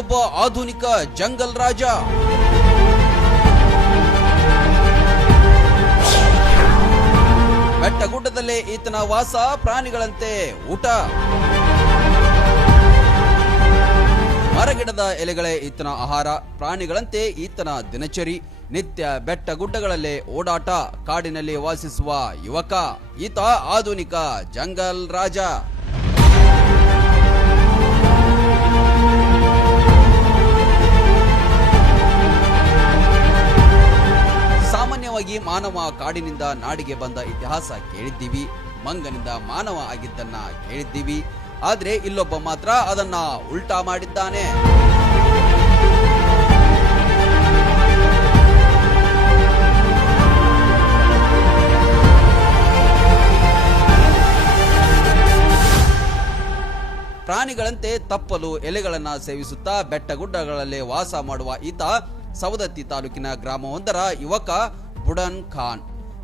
ಇಲ್ಲೊಬ್ಬ ಆಧುನಿಕ ಜಂಗಲ್ ರಾಜ. ಬೆಟ್ಟಗುಡ್ಡದಲ್ಲೇ ಈತನ ವಾಸ, ಪ್ರಾಣಿಗಳಂತೆ ಊಟ. ಮರಗಿಡದ ಎಲೆಗಳೇ ಈತನ ಆಹಾರ, ಪ್ರಾಣಿಗಳಂತೆ ಈತನ ದಿನಚರಿ. ನಿತ್ಯ ಬೆಟ್ಟಗುಡ್ಡಗಳಲ್ಲೇ ಓಡಾಟ, ಕಾಡಿನಲ್ಲಿ ವಾಸಿಸುವ ಯುವಕ. ಈತ ಆಧುನಿಕ ಜಂಗಲ್ ರಾಜ. ಸಾಮಾನ್ಯವಾಗಿ ಮಾನವ ಕಾಡಿನಿಂದ ನಾಡಿಗೆ ಬಂದ ಇತಿಹಾಸ ಕೇಳಿದ್ದೀವಿ, ಮಂಗನಿಂದ ಮಾನವ ಆಗಿದ್ದನ್ನ ಕೇಳಿದ್ದೀವಿ. ಆದ್ರೆ ಇಲ್ಲೊಬ್ಬ ಮಾತ್ರ ಅದನ್ನ ಉಲ್ಟಾ ಮಾಡಿದ್ದಾನೆ. ಪ್ರಾಣಿಗಳಂತೆ ತಪ್ಪಲು ಎಲೆಗಳನ್ನ ಸೇವಿಸುತ್ತಾ ಬೆಟ್ಟಗುಡ್ಡಗಳಲ್ಲೇ ವಾಸ ಮಾಡುವ ಈತ ಸವದತ್ತಿ ತಾಲೂಕಿನ ಗ್ರಾಮವೊಂದರ ಯುವಕ ಬುಡನ್ ಖಾನ್.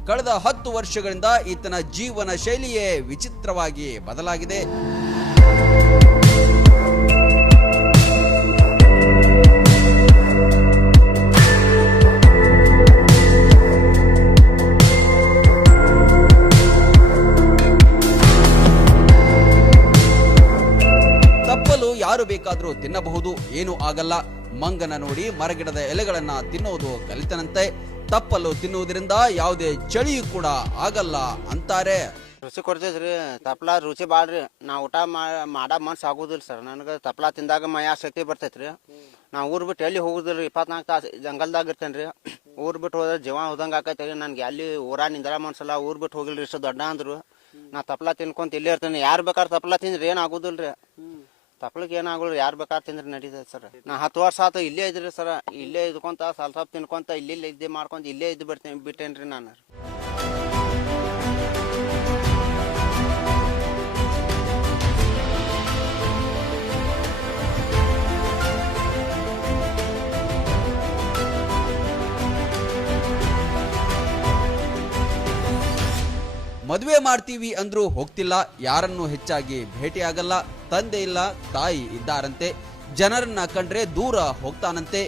ಕಳೆದ 10 ವರ್ಷಗಳಿಂದ ಈತನ ಜೀವನ ಶೈಲಿಯೇ ವಿಚಿತ್ರವಾಗಿ ಬದಲಾಗಿದೆ. ತಪ್ಪಲು ಯಾರು ಬೇಕಾದರೂ ತಿನ್ನಬಹುದು, ಏನೂ ಆಗಲ್ಲ. ಮಂಗನ ನೋಡಿ ಮರಗಿಡದ ಎಲೆಗಳನ್ನ ತಿನ್ನುವುದು ಕಲಿತನಂತೆ. ತಪ್ಪಲು ತಿನ್ನುವುದರಿಂದ ಯಾವುದೇ ಚಳಿಯೂ ಕೂಡ ಆಗಲ್ಲ ಅಂತಾರೆ. ರುಚಿ ಕೊಡ್ತೈತ್ರಿ, ತಪ್ಲ ರುಚಿ ಬಾಳ್ರಿ. ನಾ ಊಟ ಮಾಡ ಮನ್ಸು ಆಗುದಿಲ್ಲ ಸರ್. ನನಗೆ ತಪ್ಲ ತಿಂದಾಗ ಮೈಯಾ ಶಕ್ತಿ ಬರ್ತೈತ್ರಿ. ನಾ ಊರ್ ಬಿಟ್ಟು ಎಲ್ಲಿ ಹೋಗುದಿಲ್ರಿ, 24 ತಾಸು ಜಂಗಲ್ದಾಗ ಇರ್ತೇನ್ರಿ. ಊರ್ ಬಿಟ್ಟು ಹೋದ್ರೆ ಜೀವ ಹೋದಂಗ ಆಕೈತ್ರಿ. ನನ್ಗೆ ಅಲ್ಲಿ ಊರ ನಿಂದ್ರ ಮನ್ಸಲ್ಲ. ಊರ್ ಬಿಟ್ಟು ಹೋಗಿಲ್ರಿ, ಇಷ್ಟು ದೊಡ್ಡ ಅಂದ್ರು. ನಾ ತಪ್ಲ ತಿನ್ಕೊಂತ ಇಲ್ಲೇ ಇರ್ತೇನೆ. ಯಾರು ಬೇಕಾದ್ರೆ ತಪ್ಲ ತಿಂದ್ರಿ ಏನ್ ಆಗುದಿಲ್ರಿ. ತಪ್ಲಕ್ಕೆ ಏನಾಗಲ್ರಿ, ಯಾರು ಬೇಕಾದ್ರೆ ತಿಂದ್ರೆ ನಡೀತೈತೆ ಸರ್. ನಾ 10 ವರ್ಷ ಆತು ಇಲ್ಲೇ ಇದ್ರಿ ಸರ್. ಇಲ್ಲೇ ಇದ್ಕೊಂತ ಸ್ವಲ್ಪ ತಿನ್ಕೊಂತ ಇಲ್ಲಿ ಇದ್ದೇ ಮಾಡ್ಕೊಂತ ಇಲ್ಲೇ ಇದ್ದು ಬಿಟ್ಟೇನ್ರಿ ನಾನು. ಮದುವೆ ಮಾಡ್ತೀವಿ ಅಂದ್ರೂ ಹೋಗ್ತಿಲ್ಲ, ಯಾರನ್ನು ಹೆಚ್ಚಾಗಿ ಭೇಟಿಯಾಗಲ್ಲ. ತಂದೆ ಇಲ್ಲ, ತಾಯಿ ಇದ್ದಾರಂತೆ. ಜನರನ್ನ ಕಂಡ್ರೆ ದೂರ ಹೋಗ್ತಾನಂತೆ.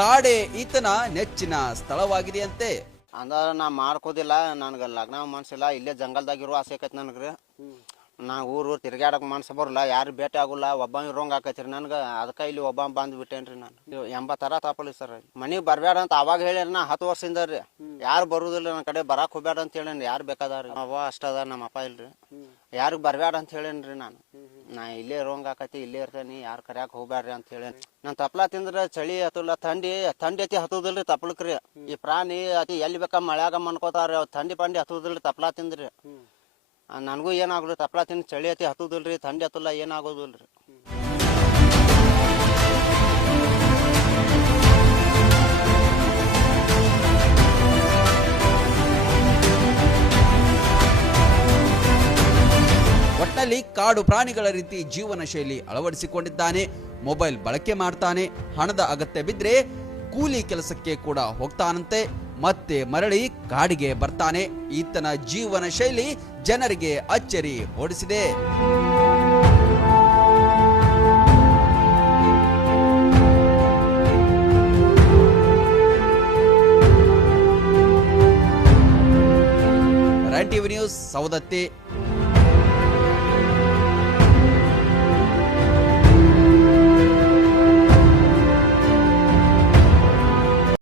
ಕಾಡೆ ಈತನ ನೆಚ್ಚಿನ ಸ್ಥಳವಾಗಿದೆಯಂತೆ. ಅಂದ್ರ ನಾ ಮಾಡ್ಕೋದಿಲ್ಲ, ನನ್ಗ ಲಗ್ನ ಮನ್ಸಿಲ್ಲ. ಇಲ್ಲೇ ಜಂಗಲ್ದಾಗಿರೋ ಆಸೆ ಆಕೈತಿ ನನ್ಗ್ರಿ. ನಾ ಊರು ತಿರ್ಗಾಡಕ್ ಮನ್ಸ ಬರಲ್ಲ, ಯಾರು ಭೇಟಿ ಆಗುಲ್ಲ. ಒಬ್ಬ ಇರೋಂಗ ಆಕೈತ್ರಿ ನನ್ಗ. ಅದಕ್ಕ ಇಲ್ಲಿ ಒಬ್ಬ ಬಂದ್ ಬಿಟ್ಟೇನ್ರಿ ನಾನು. 80 ತಪ್ಪಲಿ ಸರ್. ಮನಿಗ್ ಬರ್ಬೇಡ ಅಂತ ಅವಾಗ ಹೇಳ್ಯಾರ. ನಾ 10 ವರ್ಷದಿಂದ ರೀ ಯಾರು ಬರುದಿಲ್ಲ ನನ್ನ ಕಡೆ, ಬರಾಕ್ ಹೋಗ್ಬೇಡ ಅಂತ ಹೇಳೇನ್ರಿ. ಯಾರು ಬೇಕಾದಾರ ಅವ ಅಷ್ಟ ಅದ, ನಮ್ಮ ಅಪ್ಪ ಇಲ್ರಿ. ಯಾರಿಗ್ ಬರ್ಬೇಡ ಅಂತ ಹೇಳೇನ್ರಿ ನಾನು. ನಾ ಇಲ್ಲೇ ಇರೋಂಗ ಆಕೈತಿ, ಇಲ್ಲೇ ಇರ್ತೇನಿ, ಯಾರು ಕರ್ಯಾಕ್ ಹೋಗ್ಬ್ಯಾಡ್ರಿ ಅಂತ ಹೇಳೇನ್. ನಾನ್ ತಪ್ಲ ತಿಂದ್ರ ಚಳಿ ಹತ್ತಲ್ಲ, ಥಂಡಿ ಅತಿ ಹತ್ತುದಿಲ್ರಿ ತಪ್ಲಕ್ರಿ. ಈ ಪ್ರಾಣಿ ಅತಿ ಎಲ್ಲಿ ಬೇಕಾ ಮಳ್ಯಾಗ ಮನ್ಕೋತಾರ. ಥಂಡಿ ಪಂಡಿ ಹತ್ತುದಿಲ್ರಿ ತಪ್ಲ ತಿಂದ್ರಿ. ನನಗೂ ಏನಾಗುಲ್ರಿ, ತಪ್ಲ ತಿಂದು ಚಳಿ ಅತಿ ಹತ್ತುದಿಲ್ರಿ, ಥಂಡಿ ಹತ್ತಲ್ಲ, ಏನಾಗೋದಿಲ್ರಿ. ಒಟ್ಟಲ್ಲಿ ಕಾಡು ಪ್ರಾಣಿಗಳ ರೀತಿ ಜೀವನ ಶೈಲಿ ಅಳವಡಿಸಿಕೊಂಡಿದ್ದಾನೆ. ಮೊಬೈಲ್ ಬಳಕೆ ಮಾಡ್ತಾನೆ. ಹಣದ ಅಗತ್ಯ ಬಿದ್ರೆ ಕೂಲಿ ಕೆಲಸಕ್ಕೆ ಕೂಡ ಹೋಗ್ತಾನಂತೆ. ಮತ್ತೆ ಮರಳಿ ಕಾಡಿಗೆ ಬರ್ತಾನೆ. ಈತನ ಜೀವನ ಶೈಲಿ ಜನರಿಗೆ ಅಚ್ಚರಿ ಮೂಡಿಸಿದೆ. Rain TV news, Savadatti.